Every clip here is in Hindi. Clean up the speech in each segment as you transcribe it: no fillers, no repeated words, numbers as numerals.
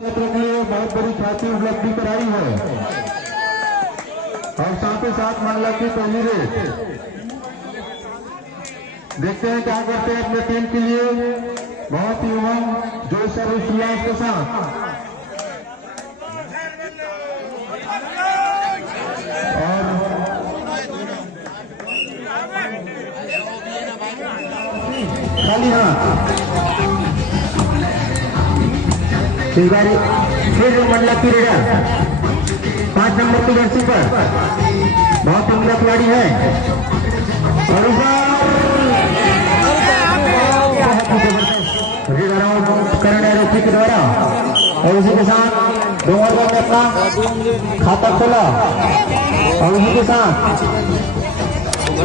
क्षेत्र के लिए बहुत बड़ी ख्याति उपलब्धि कराई है और साथ ही साथ मंडला की पहली रेस। देखते हैं क्या करते हैं अपने टीम के लिए। बहुत ही उमंग जोश और उल्लास के साथ और खाली हाथ इस बार फिर मंडला की रेडर 5 नंबर की जर्सी पर बहुत उम्दा खिलाड़ी है और इस बार करण एरोफी के द्वारा और उसी के साथ डोंगरगढ़ ने अपना खाता खोला और उसी के साथ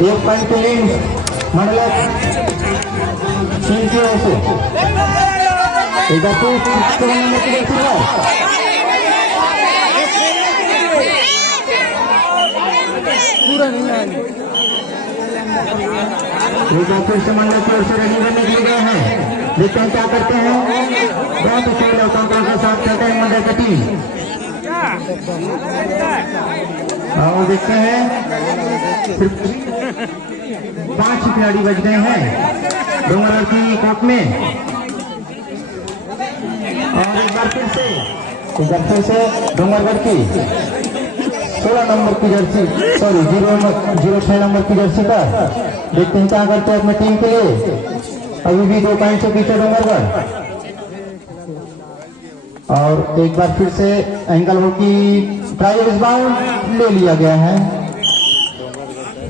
1 पॉइंट की लीड मंडला टीम की ओर से पूरा नहीं आएंगे। फिर से मंडल की ओर से रेडी करने के लिए गए हैं। देखते हैं क्या करते हैं। बहुत अच्छे लोकतंत्र के साथ खेलते हैं मंडल की टीम और देखते हैं 5 खिलाड़ी बच गए हैं डोंगरगढ़ की कोर्ट में। और एक बार फिर से डोंगरगढ़ की 16 नंबर की जर्सी 06 नंबर की जर्सी पर देखते हैं क्या करते हैं अपने टीम के लिए। अभी भी 2 पॉइंट से पीछे डोंगरगढ़ और एक बार फिर से एंगल हो की प्राइज इस बार ले लिया गया है।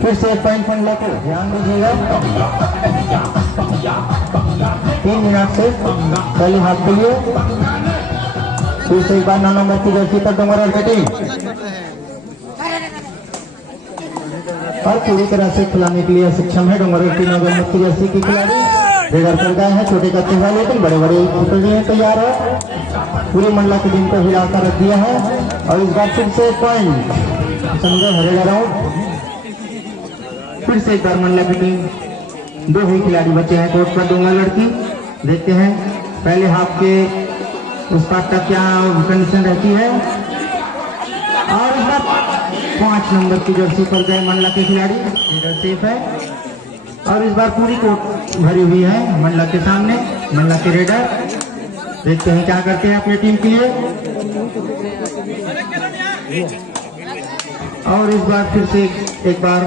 फिर से 1 पॉइंट मंडला को ध्यान दीजिएगा। 3 मिनट से पहले हाथ के लिए फिर से एक बार 9 नंबर की जर्सी पर डोंगरगढ़ की टीम और पूरी तरह से खिलाने के लिए सक्षम है डोंगरगढ़ की 9 नंबर की जर्सी की खिलाड़ी रेडर कर गए हैं। छोटे कच्चे हैं लेकिन बड़े बड़े खिलाड़ी तैयार है। पूरी मंडला की टीम को हिलाकर रख दिया है और इस बार फिर से 1 पॉइंट संजय हरेगा राउंड। फिर से एक बार मंडला की टीम 2 ही खिलाड़ी बचे हैं कोर्ट पर डोंगरगढ़ की। देखते हैं पहले हाफ के उस पार तक क्या कंडीशन रहती है और इस बार 5 नंबर की जर्सी पर गए मंडला के खिलाड़ी रेडर सेफ है और इस बार पूरी कोर्ट भरी हुई है मंडला के सामने। मंडला के रेडर देखते हैं क्या करते हैं अपनी टीम के लिए और इस बार फिर से एक बार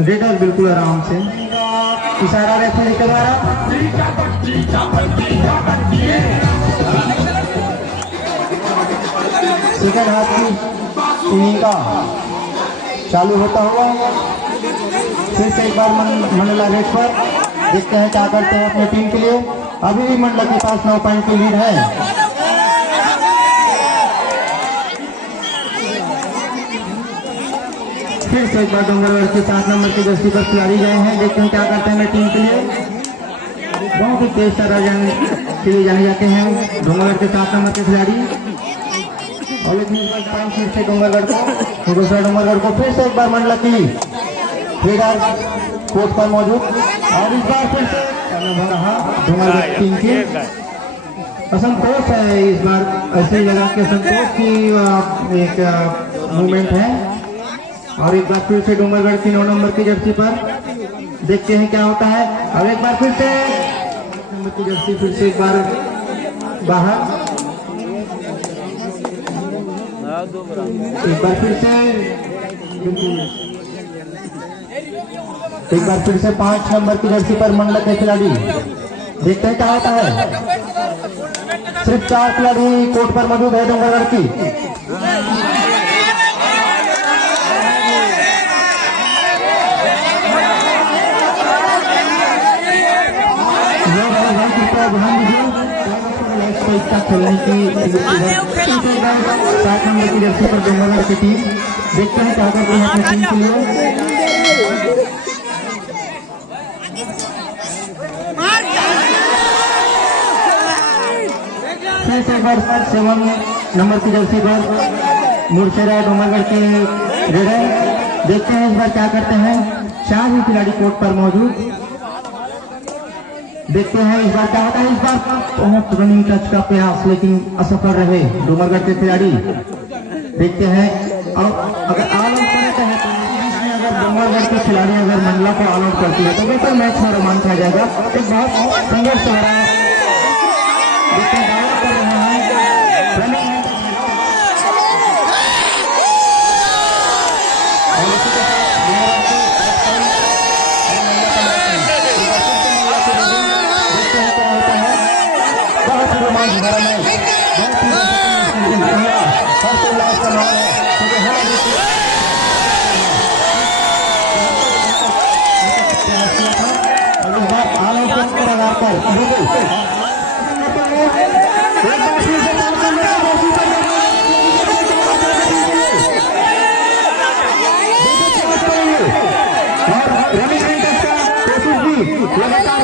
रेडर बिल्कुल आराम से इशारा रेफरी के द्वारा सेकंड हाफ की इनिंग का चालू होता हुआ फिर से एक बार मंडला रेड पर देखते हैं क्या करते हैं अपनी टीम के लिए। अभी भी मंडला के पास 9 पॉइंट की लीड है। फिर से एक बार डोंगरगढ़ के 7 नंबर की जर्सी पर खिलाड़ी गए हैं। देखते हैं क्या करते हैं टीम के लिए। बहुत ही तेज तरह के लिए जाने जाते हैं डोंगरगढ़ के 7 नंबर के खिलाड़ी और फिर से डोंगरगढ़ को दूसरा डोंगरगढ़ को फिर से एक बार मंडला की रेडर कोर्ट पर मौजूद और इस बार फिर से डोंगरगढ़ टीम की असंतोष है। इस बार ऐसी जगह के संतोष की एक मूवमेंट है और एक बार फिर से डोंगरगढ़ की 9 नंबर की जर्सी पर देखते हैं क्या होता है और एक बार फिर से नंबर की जर्सी फिर से एक बार बाहर एक बार फिर से 5 नंबर की जर्सी पर मंडला के खिलाड़ी देखते हैं क्या होता है। सिर्फ 4 खिलाड़ी कोर्ट पर मौजूद है डोंगरगढ़ की। खेलने की 7 नंबर की जर्सी पर डोंगरगढ़ की टीम देखते हैं क्या करते हैं अपनी टीम के लिए। फिर से एक बार 7 नंबर की जर्सी पर मुर्शेरा डोंगरगढ़ के रेडर देखते हैं इस बार क्या करते हैं। 4 ही खिलाड़ी कोर्ट पर मौजूद देखते हैं इस बार क्या होता है। इस बार बहुत रनिंग टच का प्रयास लेकिन असफल रहे डूमरगढ़ के खिलाड़ी। देखते हैं और अगर ऑल आउट करना चाहे तो अगर डूमरगढ़ के खिलाड़ी अगर मंडला को ऑल आउट करती है तो बिल्कुल मैच में रोमांच आ जाएगा। एक बहुत संघर्ष हो रहा है। देखते हैं डाउन कर रहे हैं रनिंग लगातार